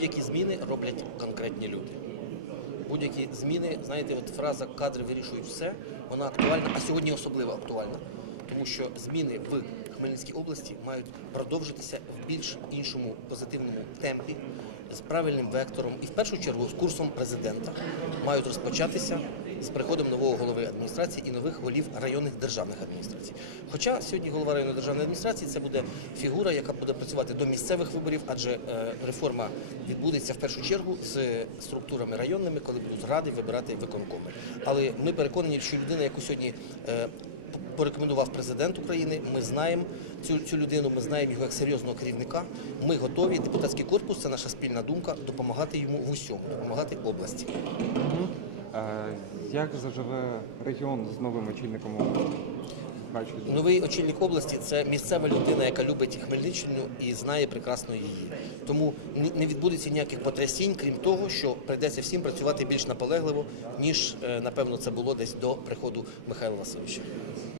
будь-які зміни роблять конкретні люди. Будь-які зміни, знаєте, от фраза кадри вирішують все, вона актуальна, а сьогодні особливо актуальна. Тому що зміни в Хмельницькій області мають продовжитися в більш іншому позитивному темпі, з правильним вектором і в першу чергу з курсом президента мають розпочатися з приходом нового голови адміністрації і нових голів районних державних адміністрацій. Хоча сьогодні голова районної державної адміністрації це буде фігура, яка буде працювати до місцевих виборів, адже е, реформа відбудеться в першу чергу з структурами районними, коли будуть ради вибирати виконкоми. Але ми переконані, що людина, яку сьогодні е, порекомендував президент України. Ми знаємо цю, цю людину, ми знаємо його як серйозного керівника. Ми готові. Депутатський корпус це наша спільна думка допомагати йому в усьому, допомагати області. Як заживе регіон з новим очільником області? Новий очільник області це місцева людина, яка любить Хмельниччину і знає прекрасно її. Тому не відбудеться ніяких потрясінь, крім того, що прийдеться всім працювати більш наполегливо, ніж е, напевно це було десь до приходу Михайла Васильовича.